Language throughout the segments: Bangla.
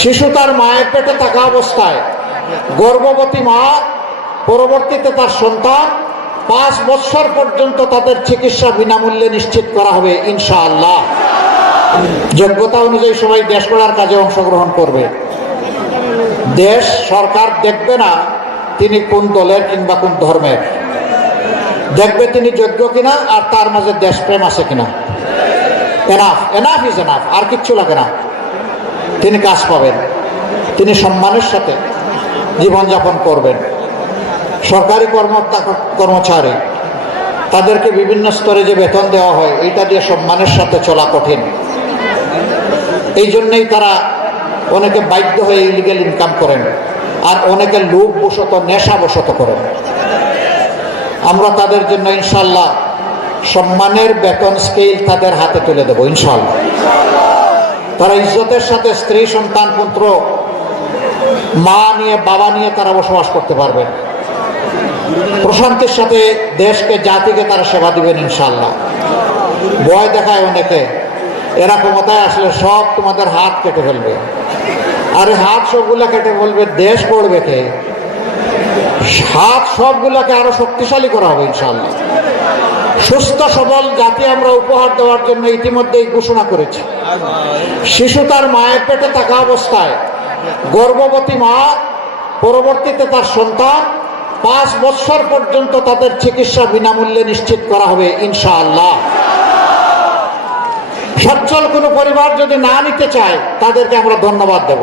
শিশু তার মায়ের পেটে থাকা অবস্থায় গর্ভবতী মা পরবর্তীতে তার সন্তান 5 বছর পর্যন্ত তাদের চিকিৎসা বিনামূল্যে নিশ্চিত করা হবে ইনশাআল্লাহ। যোগ্যতা অনুযায়ী সবাই দেশ গড়ার কাজে অংশগ্রহণ করবে। দেশ সরকার দেখবে না তিনি কোন দলের কিংবা কোন ধর্মের, দেখবে তিনি যোগ্য কিনা আর তার মাঝে দেশপ্রেম আছে কিনা। এনাফ এনাফ ইজ এনাফ, আর কিচ্ছু লাগে না। তিনি কাজ পাবেন, তিনি সম্মানের সাথে জীবনযাপন করবেন। সরকারি কর্মচারী তাদেরকে বিভিন্ন স্তরে যে বেতন দেওয়া হয় এইটা দিয়ে সম্মানের সাথে চলা কঠিন। এই জন্যই তারা অনেকে বাধ্য হয়ে ইলিগাল ইনকাম করেন, আর অনেকে লোভবশত নেশাবশত করেন। আমরা তাদের জন্য ইনশাল্লাহ সম্মানের বেতন স্কেল তাদের হাতে তুলে দেব ইনশাল্লাহ। তারা ইজ্জতের সাথে স্ত্রী সন্তান পুত্র মা নিয়ে বাবা নিয়ে তারা বসবাস করতে পারবেন। প্রশান্তির সাথে দেশকে জাতিকে তারা সেবা দিবেন ইনশাল্লাহ। ভয় দেখায় অনেকে, এরা ক্ষমতায় আসলে সব তোমাদের হাত কেটে ফেলবে। আরে হাত সবগুলা কেটে ফেলবে, দেশ পড়বে কে? হাত সবগুলাকে আরো শক্তিশালী করা হবে ইনশাল্লাহ। সুস্থ সবল জাতি আমরা উপহার দেওয়ার জন্য ইতিমধ্যেই ঘোষণা করেছি। শিশু তার মায়ের পেটে থাকা অবস্থায় গর্ভবতী মা পরবর্তীতে তার সন্তান 5 বছর পর্যন্ত তাদের চিকিৎসা বিনামূল্যে নিশ্চিত করা হবে ইনশাআল্লাহ। সচ্ছল কোনো পরিবার যদি না নিতে চায় তাদেরকে আমরা ধন্যবাদ দেব,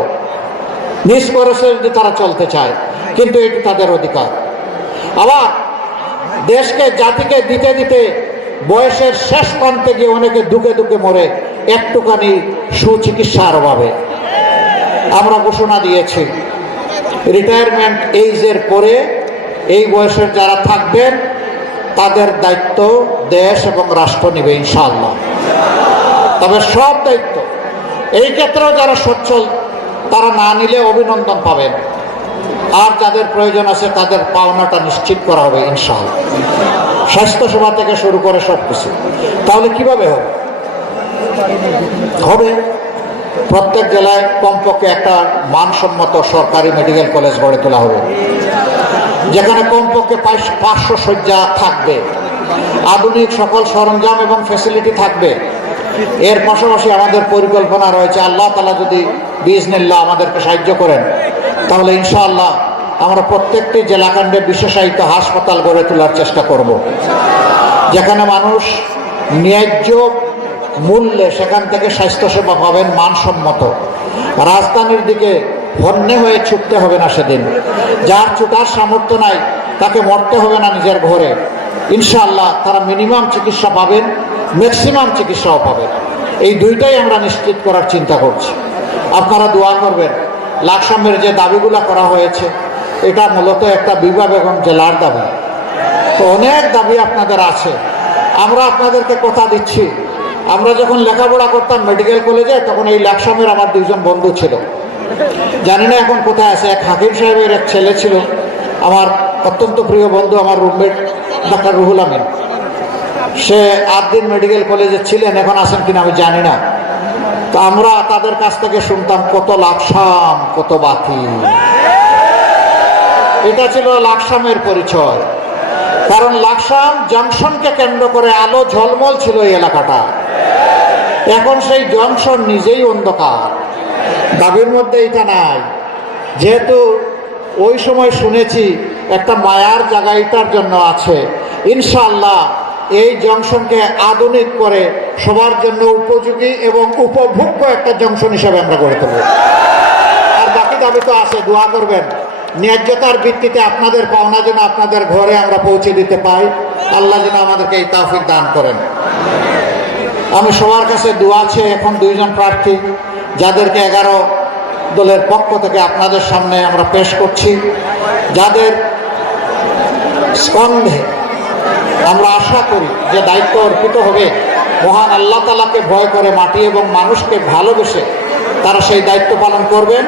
নিজ খরচে যদি তারা চলতে চায়, কিন্তু এটি তাদের অধিকার। আবার দেশকে জাতিকে দিতে দিতে বয়সের শেষ প্রান্তে গিয়ে অনেকে দুঃখে দুঃখে মরে একটুখানি সুচিকিৎসার অভাবে। আমরা ঘোষণা দিয়েছি রিটায়ারমেন্ট এইজের পরে এই বয়সের যারা থাকবেন তাদের দায়িত্ব দেশ এবং রাষ্ট্র নেবে ইনশাআল্লাহ। তবে সব দায়িত্ব এই ক্ষেত্রেও যারা সচ্ছল তারা না নিলে অভিনন্দন পাবেন, আর যাদের প্রয়োজন আছে তাদের পাওনাটা নিশ্চিত করা হবে ইনশাআল্লাহ। স্বাস্থ্যসেবা থেকে শুরু করে সবকিছু। তাহলে কিভাবে হবে? প্রত্যেক জেলায় কমপক্ষে একটা মানসম্মত সরকারি মেডিকেল কলেজ গড়ে তোলা হবে, যেখানে কমপক্ষে 500 শয্যা থাকবে, আধুনিক সকল সরঞ্জাম এবং ফ্যাসিলিটি থাকবে। এর পাশাপাশি আমাদের পরিকল্পনা রয়েছে, আল্লাহ তাআলা যদি বিইজনিল্লাহ আমাদেরকে সাহায্য করেন, তাহলে ইনশাআল্লাহ আমরা প্রত্যেকটি জেলাখণ্ডে বিশেষায়িত হাসপাতাল গড়ে তোলার চেষ্টা করব, যেখানে মানুষ ন্যায্য মূল্যে সেখান থেকে স্বাস্থ্যসেবা পাবেন মানসম্মত। রাজধানীর দিকে হন্যে হয়ে ছুটতে হবে না সেদিন। যার ছুটার সামর্থ্য নাই তাকে মরতে হবে না নিজের ঘরে। ইনশাআল্লাহ তারা মিনিমাম চিকিৎসা পাবেন, ম্যাক্সিমাম চিকিৎসাও পাবেন। এই দুইটাই আমরা নিশ্চিত করার চিন্তা করছি। আপনারা দোয়া করবেন। লাকসামের যে দাবিগুলো করা হয়েছে এটা মূলত একটা বিভা বেগম জেলার দাবি। তো অনেক দাবি আপনাদের আছে। আমরা আপনাদেরকে কথা দিচ্ছি, আমরা যখন লেখাপড়া করতাম মেডিকেল কলেজে তখন এই লাকসামের আমার 2 জন বন্ধু ছিল, জানি না এখন কোথায় আছে। এক হাকিম সাহেবের এক ছেলে ছিল, আমার অত্যন্ত প্রিয় বন্ধু, আমার রুমমেট ডাক্তার রুহুল আমিন। সে 8 দিন মেডিকেল কলেজে ছিলেন, এখন আছেন কিনা আমি জানি না। তো আমরা তাদের কাছ থেকে শুনতাম কত লাকসাম কত বাতি। এটা ছিল লাকসামের পরিচয়, কারণ লাকসাম জংশনকে কেন্দ্র করে আলো ঝলমল ছিল এই এলাকাটা। এখন সেই জংশন নিজেই অন্ধকার। দাবির মধ্যে এটা নাই, যেহেতু ওই সময় শুনেছি একটা মায়ার জায়গা এটার জন্য আছে। ইনশাআল্লাহ এই জংশনকে আধুনিক করে সবার জন্য উপযোগী এবং উপভোগ্য একটা জংশন হিসেবে আমরা গড়ে তুলব। আর বাকি দাবি তো আছে, দোয়া করবেন ন্যায্যতার ভিত্তিতে আপনাদের পাওনা যেন আপনাদের ঘরে আমরা পৌঁছে দিতে পাই। আল্লাহ যেন আমাদেরকে এই তৌফিক দান করেন। আমি সবার কাছে দোয়া চেয়ে এখন 2 জন প্রার্থী যাদেরকে 11 দলের পক্ষ থেকে আপনাদের সামনে আমরা পেশ করছি, যাদের স্কন্ধে আমরা আশা করি যে দায়িত্ব অর্পিত হবে মহান আল্লাহ তাআলাকে ভয় করে মাটি এবং মানুষকে ভালোবেসে তারা সেই দায়িত্ব পালন করবেন।